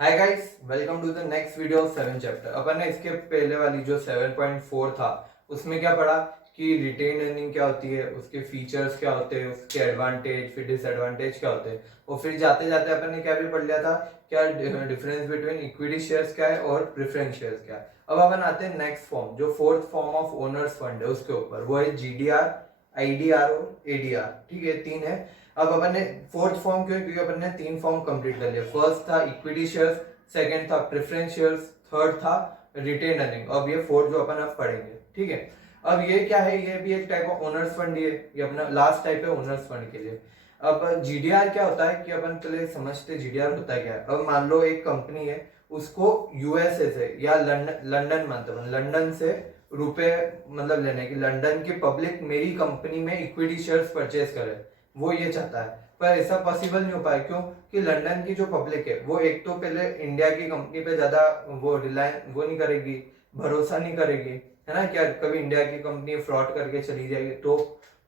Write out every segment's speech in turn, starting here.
Hi guys, welcome to the next video of 7 chapter. अपन ने इसके पहले वाली जो 7.4 था उसमें क्या पढ़ा कि रिटेन अर्निंग क्या होती है, उसके फीचर्स क्या होते हैं, उसके एडवांटेज फिर डिसएडवांटेज क्या होते हैं। और फिर जाते जाते अपन ने क्या भी पढ़ लिया था, क्या डिफरेंस बिटवीन इक्विटी शेयर्स क्या है और प्रेफरेंस शेयर्स क्या है। अब अपन आते हैं नेक्स्ट फॉर्म, जो fourth form of owner's fund है उसके ऊपर, वो है जीडीआर, आईडीआर और एडीआर। ठीक है, तीन है। अब अपन ने फोर्थ फॉर्म क्यों, क्योंकि अपन ने तीन फॉर्म कंप्लीट कर लिया। फर्स्ट था इक्विटी शेयर्स, सेकंड था प्रेफरेंस शेयर्स, थर्ड था रिटेन अर्निंग। अब ये फोर्थ जो अपन अब पढ़ेंगे। ठीक है, अब ये क्या है, ये भी एक टाइप ऑफ ओनर्स फंड ही है, ये अपना लास्ट टाइप है ओनर्स फंड के लिए। अब जीडीआर क्या होता है कि अपन पहले समझते जीडीआर होता है क्या है। अब मान लो एक कंपनी है, उसको यूएसए से या लंदन मतलब लंदन से रुपए मतलब लेने की, लंदन की पब्लिक मेरी कंपनी में इक्विटी शेयर्स परचेज करे, वो ये चाहता है। पर ऐसा पॉसिबल नहीं हो पाया, क्यों कि लंदन की जो पब्लिक है वो एक तो पहले इंडिया की कंपनी पे ज्यादा वो वो नहीं करेगी, भरोसा नहीं करेगी, है ना। क्या कभी इंडिया की कंपनी फ्रॉड करके चली जाएगी तो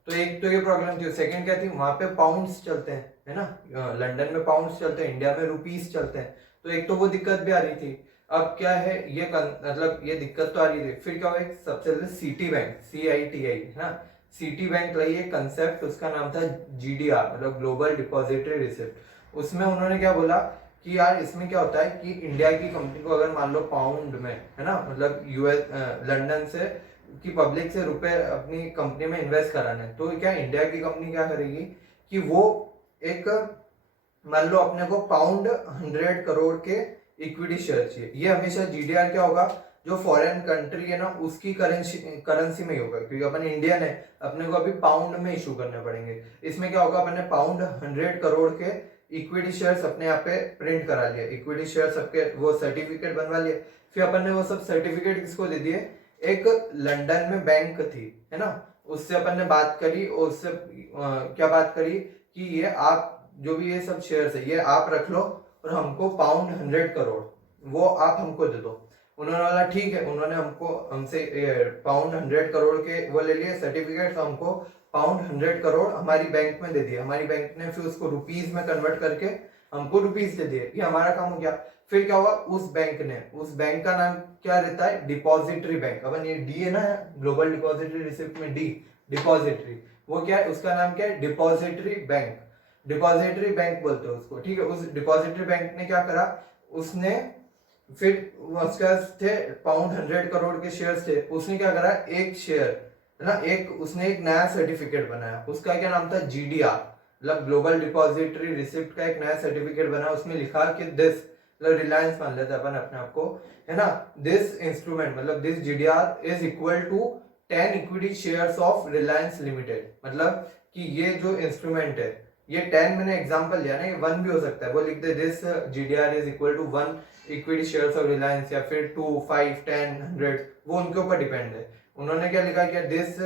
एक तो ये प्रॉब्लम थी। सेकंड क्या थी, वहां पे पाउंड्स चलते हैं, है ना। लंदन में पाउंड्स चलते हैं, इंडिया में रुपीस चलते हैं, तो एक तो वो दिक्कत भी आ रही थी। अब क्या है, ये मतलब ये दिक्कत तो आ रही थी। फिर क्या हुआ, एक सबसे पहले सिटी बैंक, CITI, है ना, सिटी बैंक लाई एक कंसेप्ट, उसका नाम था जीडीआर, मतलब ग्लोबल डिपॉजिटरी रिसिप्ट। उसमें उन्होंने क्या बोला कि यार इसमें क्या होता है कि इंडिया की कंपनी को अगर मान लो पाउंड में, है ना, मतलब यूएस लंदन से की पब्लिक से रुपए अपनी कंपनी में इन्वेस्ट कराना है, तो क्या इंडिया की कंपनी क्या करेगी कि वो एक, मान लो अपने को पाउंड 100 करोड़ के इक्विटी शेयर चाहिए। ये हमेशा जीडीआर क्या होगा, जो फॉरेन कंट्री है ना उसकी करेंसी करेंसी में ही होगा, क्योंकि अपन इंडियन है, अपने को अभी पाउंड में इशू करने पड़ेंगे। इसमें क्या होगा, अपन ने पाउंड 100 करोड़ के इक्विटी शेयर्स अपने यहाँ पे प्रिंट करा लिए, इक्विटी शेयर सबके वो सर्टिफिकेट बनवा लिए। फिर अपन ने वो सब सर्टिफिकेट किसको दे दिए, एक लंदन में बैंक थी, है ना, उससे अपन ने बात करी और उससे क्या बात करी कि ये आप जो भी ये सब शेयर्स है ये आप रख लो और हमको पाउंड 100 करोड़ वो आप हमको दे दो। उन्होंने बोला ठीक है, उन्होंने हमसे पाउंड 100 करोड़ के वो ले लिए सर्टिफिकेट, तो हमको पाउंड 100 करोड़ हमारी बैंक में दे दिए। हमारी बैंक ने फिर उसको रुपीज में कन्वर्ट करके हमको रुपीज दे दिए, ये हमारा काम हो गया। फिर क्या हुआ, उस बैंक ने, उस बैंक का नाम क्या रहता है, डिपॉजिटरी बैंक। अपन ये डी है ना, ग्लोबल डिपॉजिटरी रिसिप्ट में डी, डिपॉजिटरी, वो क्या है, उसका नाम क्या है, डिपॉजिटरी बैंक, डिपॉजिटरी बैंक बोलते हैं उसको। ठीक है, उस डिपॉजिटरी बैंक ने क्या करा, उसने फिर उसका थे पाउंड 100 करोड़ के शेयर्स थे, उसने क्या करा, एक शेयर, है ना, एक उसने एक नया सर्टिफिकेट बनाया, उसका क्या नाम था, जीडीआर, मतलब ग्लोबल डिपॉजिटरी रिसिप्ट का एक नया सर्टिफिकेट बना। उसमें लिखा कि दिस, मतलब रिलायंस मान लेते अपन अपने आप को, है ना, दिस इंस्ट्रूमेंट मतलब this GDR is equal to 10 equity shares of Reliance limited. मतलब कि ये जो इंस्ट्रूमेंट है, ये 10 मैंने एग्जांपल लिया ना, ये 1 भी हो सकता है, वो लिख दे this GDR is equal to 1 equity shares of Reliance, या फिर 2, 5, 10, 100, वो उनके ऊपर डिपेंड है। उन्होंने क्या लिखा कि this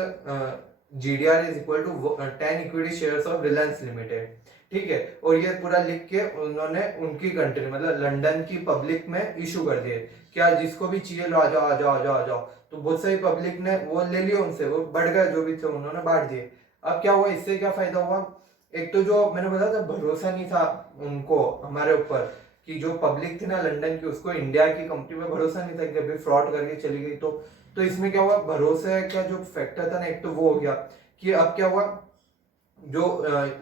GDR is equal to 10 equity shares of Reliance limited. ठीक है, और ये पूरा लिख के उन्होंने उनकी कंट्री मतलब लंदन की पब्लिक में इशू कर दिए, क्या जिसको भी चाहिए लो, आ जाओ आ जाओ आ जाओ आ जाओ। तो बहुत सारी पब्लिक ने वो ले लिया उनसे, वो बढ़ गए जो भी थे उन्होंने बांट दिए। अब क्या हुआ, इससे क्या फायदा हुआ, एक तो जो मैंने बताया था भरोसा नहीं था उनको हमारे ऊपर, कि जो पब्लिक थी ना लंदन की, उसको इंडिया की कंपनी में भरोसा नहीं था कि अभी फ्रॉड करके चली गई। तो इसमें क्या हुआ, भरोसे का जो फैक्टर था ना, एक तो वो हो गया कि अब क्या हुआ, जो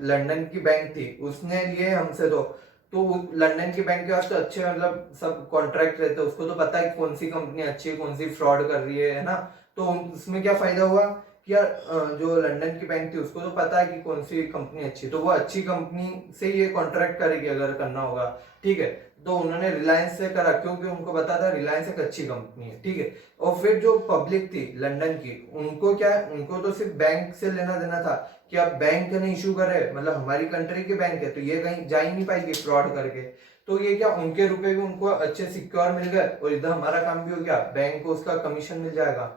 लंदन की बैंक थी उसने लिए हमसे तो लंदन की बैंक के पास तो अच्छे मतलब सब कॉन्ट्रैक्ट रहते हैं, उसको तो पता है कौन सी कंपनी अच्छी है कौन सी फ्रॉड कर रही है ना। तो उसमें क्या फायदा हुआ कि यार जो लंदन की बैंक थी उसको तो पता है कि कौन सी कंपनी अच्छी है, तो वो अच्छी कंपनी से ये कॉन्ट्रैक्ट करेगी अगर करना होगा। ठीक है, तो उन्होंने रिलायंस से करा, क्योंकि उनको पता था रिलायंस एक अच्छी कंपनी है। ठीक है, और फिर जो पब्लिक थी लंदन की, उनको क्या है, उनको तो सिर्फ बैंक से लेना देना था कि अब बैंक ने इशू करे, मतलब हमारी कंट्री के बैंक है तो ये कहीं जा ही नहीं पाएगी फ्रॉड करके। तो ये क्या, उनके रुपए भी उनको अच्छे सिक्योर मिल गए और इधर हमारा काम भी हो गया, बैंक को उसका कमीशन मिल जाएगा।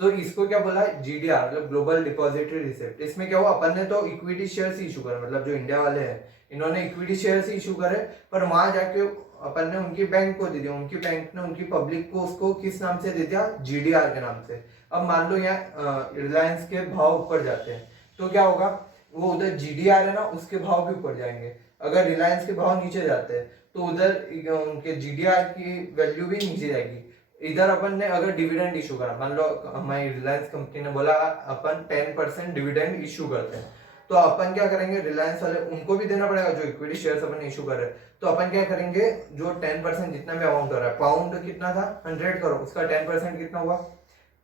तो इसको क्या बोला, जीडीआर मतलब ग्लोबल डिपॉजिटरी रिसिप्ट। इसमें क्या हुआ, अपन ने तो इक्विटी शेयर्स इशू करे, मतलब जो इंडिया वाले हैं इन्होंने इक्विटी शेयर्स इशू करे, पर वहां जाके अपन ने उनकी बैंक को दे दिया, उनकी बैंक ने उनकी पब्लिक को उसको किस नाम से दे दिया, जीडीआर के नाम से। अब मान लो यहाँ रिलायंस के भाव ऊपर जाते हैं तो क्या होगा, वो उधर जीडीआर है ना उसके भाव भी ऊपर जाएंगे। अगर रिलायंस के भाव नीचे जाते हैं तो उधर उनके जीडीआर की वैल्यू भी नीचे जाएगी। इधर अपन ने अगर डिविडेंड इशू करा, मान लो हमारी रिलायंस कंपनी ने बोला अपन 10% डिविडेंड इशू करते हैं, तो अपन क्या करेंगे, रिलायंस वाले उनको भी देना पड़ेगा जो इक्विटी शेयर्स अपन इशू कर रहे हैं। तो अपन क्या करेंगे, जो 10% जितना भी अमाउंट हो रहा है, पाउंड कितना था 100 करोड़, उसका 10% कितना हुआ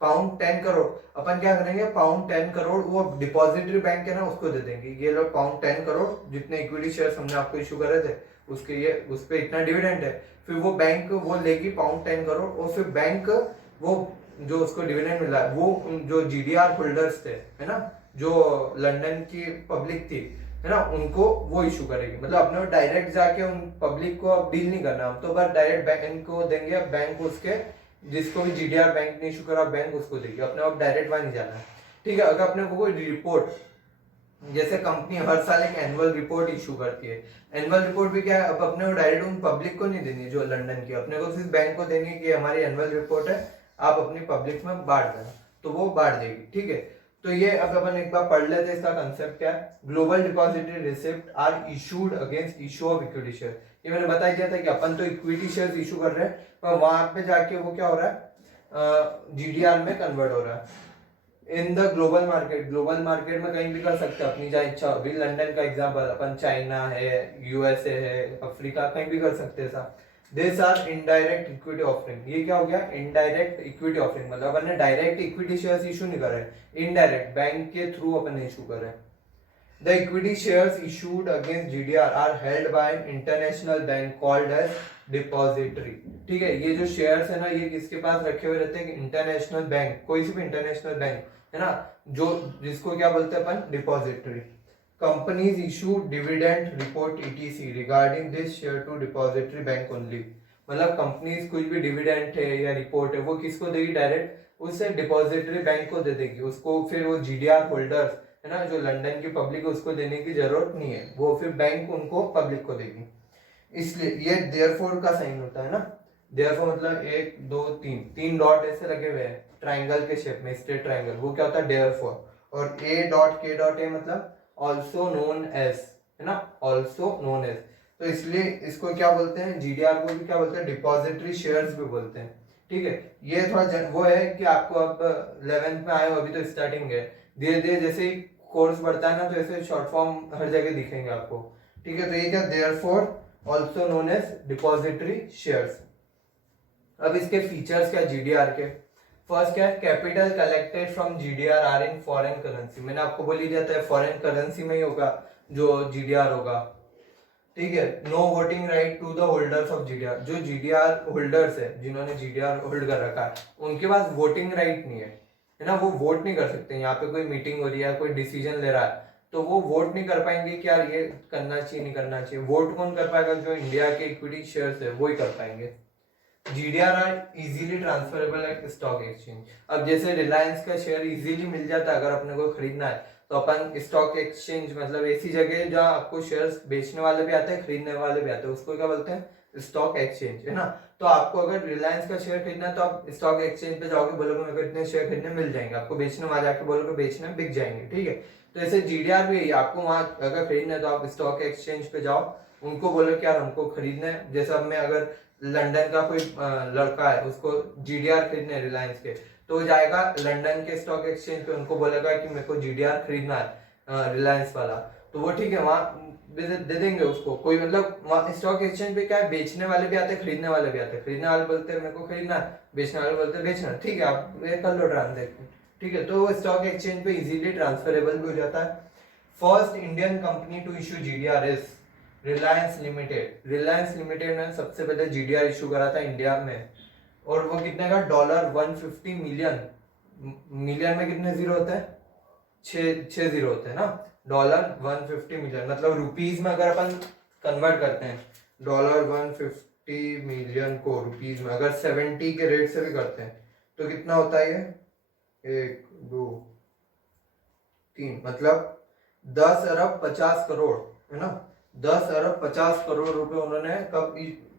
पाउंड 10 करोड़। अपन क्या करेंगे, पाउंड 10 करोड़ वो डिपॉजिटरी बैंक है ना उसको दे देंगे, ये लोग पाउंड 10 करोड़ जितने इक्विटी शेयर्स हमने आपको इशू करे थे उसके ये उस पर इतना डिविडेंड है, फिर वो बैंक वो लेगी पाउंड 10 करोड़, और फिर बैंक वो जो उसको डिविडेंड मिला है वो जो जीडीआर होल्डर्स थे है ना, जो लंदन की पब्लिक थी है ना, उनको वो इशू करेगी। मतलब अपने डायरेक्ट जाके उन पब्लिक को अब डील नहीं करना, हम तो बस डायरेक्ट बैंक को देंगे, बैंक उसके जिसको भी जीडीआर बैंक ने इशू करा बैंक उसको देगी, अपने आप डायरेक्ट वहां नहीं जाना है। ठीक है, अगर अपने को कोई रिपोर्ट, जैसे कंपनी हर साल एक एनुअल रिपोर्ट इशू करती है, एनुअल रिपोर्ट भी क्या है, अब अपने को डायरेक्ट उन पब्लिक को नहीं देनी जो लंदन की, अपने को सिर्फ बैंक को देनी है कि हमारी एनुअल रिपोर्ट है, आप अपनी पब्लिक में बांट देना, तो वो बांट देगी। ठीक है, तो ये अब अपन एक बार पढ़ लेते हैं इसका कंसेप्ट क्या है। Global depository receipt are issued against issue of equity share. ये मैंने बता दिया था कि अपन तो इक्विटी शेयर इशू कर रहे हैं, पर वहां पे जाके वो क्या हो रहा है, जीडीआर में कन्वर्ट हो रहा है। In the global market, global market में कहीं भी कर सकते हैं अपनी जहाँ इच्छा। अभी लंदन का एग्जांपल, अपन चाइना है, यूएसए है, अफ्रीका, कहीं भी कर सकते हैं ऐसा। This are indirect equity offering. ये क्या हो गया, इनडायरेक्ट इक्विटी ऑफरिंग, मतलब अपन ने डायरेक्ट इक्विटी शेयर्स इशू नहीं कर रहे, इनडायरेक्ट बैंक के थ्रू अपन इशू कर रहे हैं। The equity shares issued against GDR are held by an international bank called as depository। ठीक है, ये जो शेयर्स है ना ये किसके पास रखे हुए रहते हैं, इंटरनेशनल बैंक, कोई सी भी इंटरनेशनल बैंक है ना, जो जिसको क्या बोलते हैं अपन, depository. Companies issue dividend report ETC regarding this share to depository bank only. मतलब कंपनीज कुछ भी डिविडेंड है या रिपोर्ट है वो किसको देगी, डायरेक्ट उससे डिपॉजिटरी बैंक को दे देगी, उसको फिर वो जीडीआर होल्डर्स है ना जो लंदन की पब्लिक है उसको देने की जरूरत नहीं है, वो फिर बैंक उनको पब्लिक को देगी। इसलिए ये देयरफॉर का साइन होता है ना, देयरफॉर मतलब 1 2 3 3 डॉट ऐसे लगे हुए हैं ट्राइंगल के शेप में, स्ट्रेट ट्राइंगल, वो क्या होता है देयरफॉर। और A.K.A मतलब ऑल्सो नोन एज है ना, ऑल्सो नोन एज। तो इसलिए इसको क्या बोलते हैं, जीडीआर को भी क्या बोलते हैं, डिपॉजिटरी शेयर्स भी बोलते हैं। ठीक है, ये थोड़ा वो है कि आपको अब 11th में आए हो, अभी तो स्टार्टिंग है, धीरे धीरे जैसे ही कोर्स बढ़ता है ना तो ऐसे शॉर्ट फॉर्म हर जगह दिखेंगे आपको। ठीक है, तो ये क्या, therefore also known as depository shares. अब इसके फीचर्स क्या जीडीआर के, फर्स्ट क्या है, capital collected from GDR are in foreign currency. मैंने आपको बोल ही दिया था फॉरेन करेंसी में ही होगा जो जीडीआर होगा। ठीक है, no voting right to the holders of GDR. जो जीडीआर होल्डर्स है जिन्होंने जीडीआर होल्ड कर रखा है उनके पास वोटिंग राइट नहीं है ना, वो वोट नहीं कर सकते। यहाँ पे कोई मीटिंग हो रही है, कोई डिसीजन ले रहा है तो वो वोट नहीं कर पाएंगे कि यार ये करना चाहिए नहीं करना चाहिए। वोट कौन कर पाएगा, जो इंडिया के इक्विटी शेयर्स है वो ही कर पाएंगे। GDR are easily transferable at stock exchange. अब जैसे रिलायंस का शेयर इजीली मिल जाता है, अगर अपने को खरीदना है तो अपन स्टॉक एक्सचेंज मतलब ऐसी जगह जहाँ आपको शेयर्स बेचने वाले भी आते हैं खरीदने वाले भी आते हैं, उसको क्या बोलते हैं, स्टॉक एक्सचेंज है ना। तो आपको अगर रिलायंस का शेयर खरीदना है तो आप स्टॉक एक्सचेंज पे जाओगे, बोलोगे मेरे को इतने शेयर खरीदने मिल जाएंगे, आपको बेचने वहां जाके बोलोगे बेचने बिक जाएंगे। ठीक है, तो ऐसे जीडीआर भी है, आपको वहां अगर खरीदना है तो आप स्टॉक एक्सचेंज पे जाओ, उनको बोलो कि यार हमको खरीदना है। जैसे अब मैं अगर लंदन का कोई लड़का है उसको जीडीआर खरीदने रिलायंस के, तो जाएगा लंदन के स्टॉक एक्सचेंज पे, उनको बोलेगा कि मेरे को जीडीआर खरीदना है रिलायंस वाला, तो वो ठीक है वहां दे देंगे उसको। कोई मतलब वहाँ स्टॉक एक्सचेंज पे क्या है, बेचने वाले भी आते हैं खरीदने वाले भी आते हैं, खरीदने वाले बोलते हैं मेरे को खरीदना है, बेचने वाले बोलते हैं बेचना। ठीक है, आप ये कर लो ट्रांजेक्शन। ठीक है, तो वो स्टॉक एक्सचेंज पे इजीली ट्रांसफरेबल भी हो जाता है। First Indian company to issue GDR is Reliance limited. Reliance limited ने सबसे पहले जीडीआर इशू करा था इंडिया में, और वो कितने का, $150 मिलियन। मिलियन में कितने जीरो होते हैं, 6 जीरो होते हैं ना। $150 मिलियन मतलब रुपीज में अगर अपन कन्वर्ट करते हैं $150 मिलियन को रुपीज में, अगर 70 के रेट से भी करते हैं तो कितना होता है ये, 1 2 3 मतलब 10 अरब 50 करोड़ है ना। 10 अरब 50 करोड़ रुपए उन्होंने कब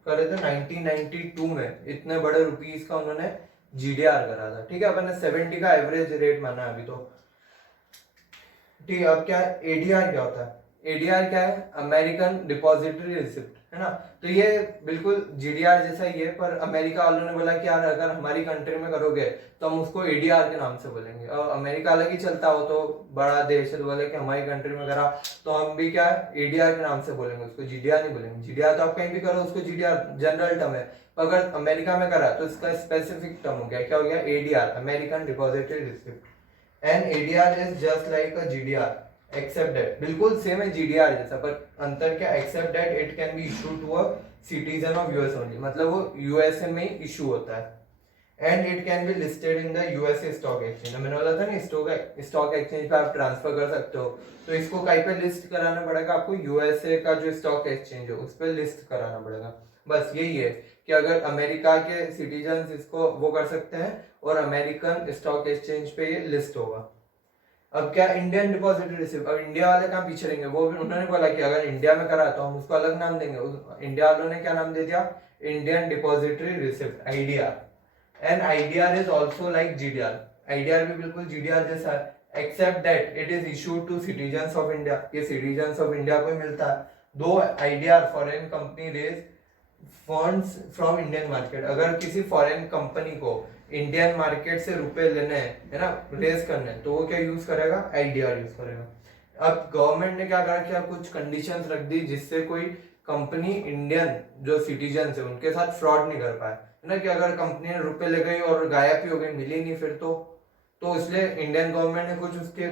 करे थे, 1992 में। इतने बड़े रुपीस का उन्होंने जीडीआर करा था। ठीक है, अपन ने 70 का एवरेज रेट माना है अभी तो। ठीक है, अब क्या है, एडीआर क्या होता है, एडीआर क्या है, अमेरिकन डिपॉजिटरी रिसिप्ट। है ना। तो ये बिल्कुल जीडीआर जैसा ही है, पर अमेरिका वालों ने बोला कि यार अगर हमारी कंट्री में करोगे तो हम उसको एडीआर के नाम से बोलेंगे। और अमेरिका अलग ही चलता हो, तो बड़ा देश है, तो बोले कि हमारी कंट्री में करा तो हम भी क्या एडीआर के नाम से बोलेंगे, उसको जीडीआर नहीं बोलेंगे। जीडीआर तो आप कहीं भी करो उसको जीडीआर जनरल टर्म है, अगर अमेरिका में करा तो इसका स्पेसिफिक टर्म हो गया, क्या हो गया, ADR, American depository receipt. And ADR is just like a GDR except that, बिल्कुल सेम है जीडीआर जैसा, पर अंतर क्या, except that it can be issue to a citizen of US only, मतलब वो यूएसए में ही इशू होता है। And it can be listed in the USA stock exchange, मैंने बोला था ना स्टॉक एक्सचेंज पे आप ट्रांसफर कर सकते हो, तो इसको कहीं पे लिस्ट कराना पड़ेगा आपको, यूएसए का जो स्टॉक एक्सचेंज है उस पर लिस्ट कराना पड़ेगा। बस यही है कि अगर अमेरिका के सिटीजन इसको वो कर सकते हैं और अमेरिकन स्टॉक एक्सचेंज पे ये लिस्ट होगा। अब क्या, इंडियन डिपॉजिटरी रिसिप्ट, अब इंडिया वाले कहाँ पीछे रहेंगे, वो भी उन्होंने बोला कि अगर इंडिया में करा तो हम उसको अलग नाम देंगे। इंडिया वालों ने क्या नाम दे दिया, Indian depository receipt, IDR. And IDR is also like GDR, IDR भी बिल्कुल जीडीआर जैसा है, except that it is issued to citizens of India, ये सिटीजन्स ऑफ इंडिया को मिलता है। दो IDR foreign company raise funds from Indian market, अगर किसी फॉरेन कंपनी को इंडियन मार्केट से रुपए लेने हैं, है ना, रेज करने हैं, तो वो क्या यूज करेगा, आईडीआर यूज करेगा। अब गवर्नमेंट ने क्या करा कि कुछ कंडीशंस रख दी जिससे कोई कंपनी इंडियन जो सिटीजन है उनके साथ फ्रॉड नहीं कर पाए, है ना, कि अगर कंपनी ने रुपए ले गई और गायब ही हो गई, मिली नहीं फिर तो इसलिए इंडियन गवर्नमेंट ने कुछ उसके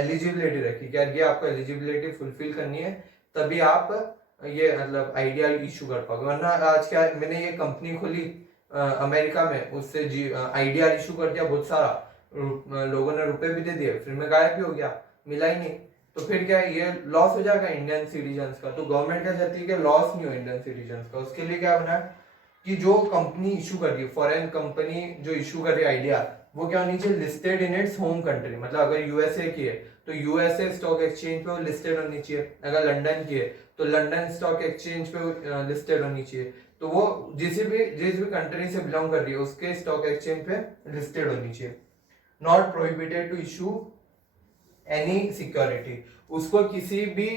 एलिजिबिलिटी रखी, क्या ये आपको एलिजिबिलिटी फुलफिल करनी है तभी आप ये मतलब आईडीआर इशू कर पाओगे, वरना आज क्या, मैंने ये कंपनी खोली अमेरिका में, उससे आईडीआर इशू कर दिया बहुत सारा, लोगों ने रुपए भी दे दिए, फिर मैं गायब भी हो गया, मिला ही नहीं, तो फिर क्या ये लॉस हो जाएगा इंडियन सिटीजन्स का। तो गवर्नमेंट क्या चाहती है कि लॉस नहीं हो इंडियन सिटीजन्स का, उसके लिए क्या बना कि जो कंपनी इशू कर रही है, फॉरेन कंपनी जो इशू कर रही है आईडीआर, वो क्या होनी चाहिए, listed in its home country, मतलब अगर यूएसए की है तो यूएसए स्टॉक एक्सचेंज पे वो लिस्टेड होनी चाहिए, अगर लंदन की है तो लंदन स्टॉक एक्सचेंज पे लिस्टेड होनी चाहिए, तो वो जिस भी कंट्री से बिलोंग कर रही है उसके स्टॉक एक्सचेंज पे लिस्टेड होनी चाहिए। Not prohibited to issue any security, उसको किसी भी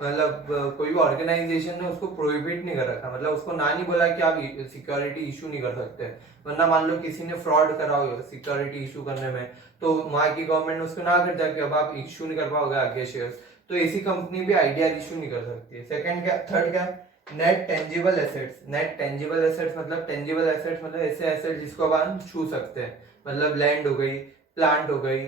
मतलब कोई भी ऑर्गेनाइजेशन ने उसको प्रोहिबिट नहीं कर रखा, मतलब उसको ना नहीं बोला कि आप सिक्योरिटी इशू नहीं कर सकते, वरना मान लो किसी ने फ्रॉड करा हो सिक्योरिटी इशू करने में, तो वहां की गवर्नमेंट ने उसको ना कर दिया कि अब आप इशू नहीं कर पाओगे आगे शेयर्स, तो ऐसी कंपनी भी आईडीआर इशू नहीं कर सकती है। सेकंड क्या, थर्ड क्या, net tangible assets, net tangible assets मतलब टेंजिबल एसेट्स मतलब ऐसे एसेट जिसको अब हम छू सकते हैं, मतलब लैंड हो गई, प्लांट हो गई,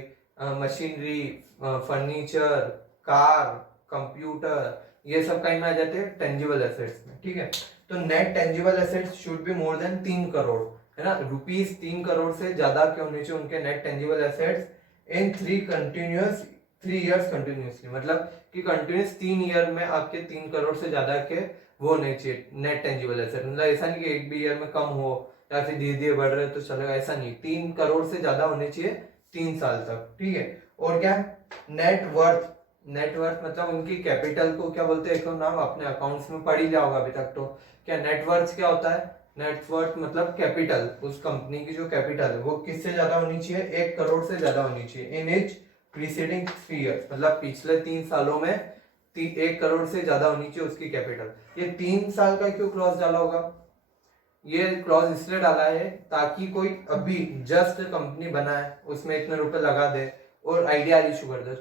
मशीनरी, फर्नीचर, कार, कंप्यूटर, ये सब कहीं में आ जाते हैं टेंजिबल एसेट्स में, ठीक है। तो net tangible assets should be more than 3 crore, है ना, रुपीज 3 करोड़ से ज्यादा के होने चाहिए उनके net tangible assets in 3 years continuously, मतलब कि कंटिन्यूस 3 ईयर में आपके 3 करोड़ से ज्यादा के वो होने चाहिए नेट टेंजिबल एसेट, मतलब ऐसा नहीं कि एक भी ईयर में कम हो या फिर धीरे धीरे बढ़ रहे तो चलेगा, ऐसा नहीं, 3 करोड़ से ज्यादा होने चाहिए 3 साल तक, ठीक है। और क्या, नेटवर्थ, नेटवर्थ मतलब उनकी कैपिटल को क्या बोलते हैं, एक नाम आपने अकाउंट्स में पढ़ ही लिया होगा अभी तक, तो क्या नेटवर्थ क्या होता है, नेटवर्थ मतलब कैपिटल, उस कंपनी की जो कैपिटल है वो किससे ज्यादा होनी चाहिए, 1 करोड़ से ज्यादा होनी चाहिए इन इच प्रीसीडिंग 3 ईयर्स, मतलब पिछले 3 सालों में 1 करोड़ से ज्यादा होनी चाहिए उसकी कैपिटल। ये 3 साल का क्यों क्लॉज डाला होगा, ये क्लॉज इसलिए डाला है ताकि कोई अभी जस्ट कंपनी बना है उसमें इतने रुपए लगा दे और आईडीआर इशू कर दे,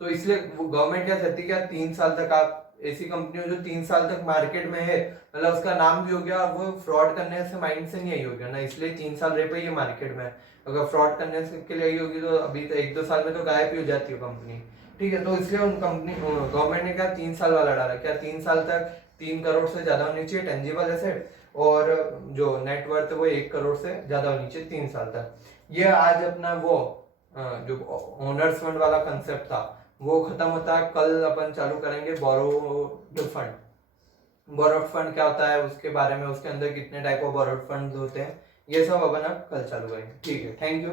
तो इसलिए गवर्नमेंट क्या चाहती है कि 3 साल तक आप ऐसी कंपनी हो जो 3 साल तक मार्केट में है, मतलब उसका नाम भी हो गया, वो फ्रॉड करने से माइंड से नहीं आई होगी ना, इसलिए 3 साल रह पाई है मार्केट में, अगर फ्रॉड करने से के लिए आई होगी तो अभी तो 1-2 साल में तो गायब ही हो जाती है कंपनी, ठीक है। तो इसलिए उन कंपनी गवर्नमेंट ने क्या 3 साल वाला डाला, क्या 3 साल तक 3 करोड़ से ज्यादा होनी चाहिए टेंजिबल एसेट, और जो नेटवर्थ वो 1 करोड़ से ज्यादा होनी चाहिए 3 साल तक। ये आज अपना वो जो ओनर्स फंड वाला कंसेप्ट था वो खत्म होता है, कल अपन चालू करेंगे बोरोड फंड। बोरोड फंड क्या होता है उसके बारे में, उसके अंदर कितने टाइप ऑफ बोरोड फंड होते हैं, ये सब अपन अब कल चालू करेंगे, ठीक है। Thank you.